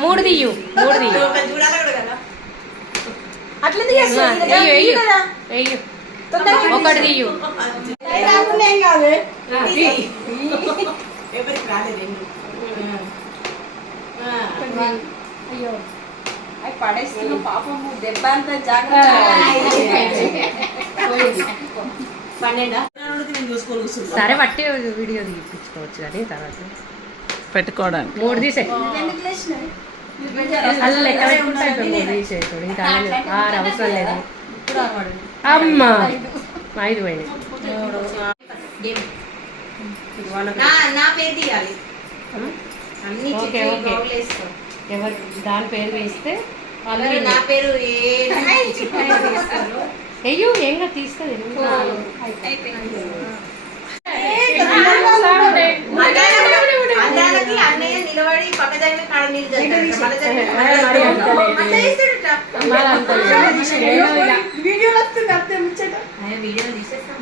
మూడు తీయు అట్లా ఒకటి తీయు అయ్యో అవి పడేస్తున్న పాపము దెబ్బ అంతా జాగ్రత్త. సరే పట్టి వీడియో తీపించుకోవచ్చు కానీ తర్వాత పెట్టుకోవడానికి మూడు తీసే అలా లెక్క పెట్టుకుంటాడు మూడు తీసేటోడు ఇంకా ఆరు అవసరం లేదు. అమ్మా 5 పోయినాయి. ఓకే ఓకే ఎవరు దాని పేరు వేస్తే నా పేరు అయ్యో ఏంగా తీస్తుంది. అన్నయ్య నిలబడి పక్క జరిగిన కాడ వీడియో తీసేస్తాం.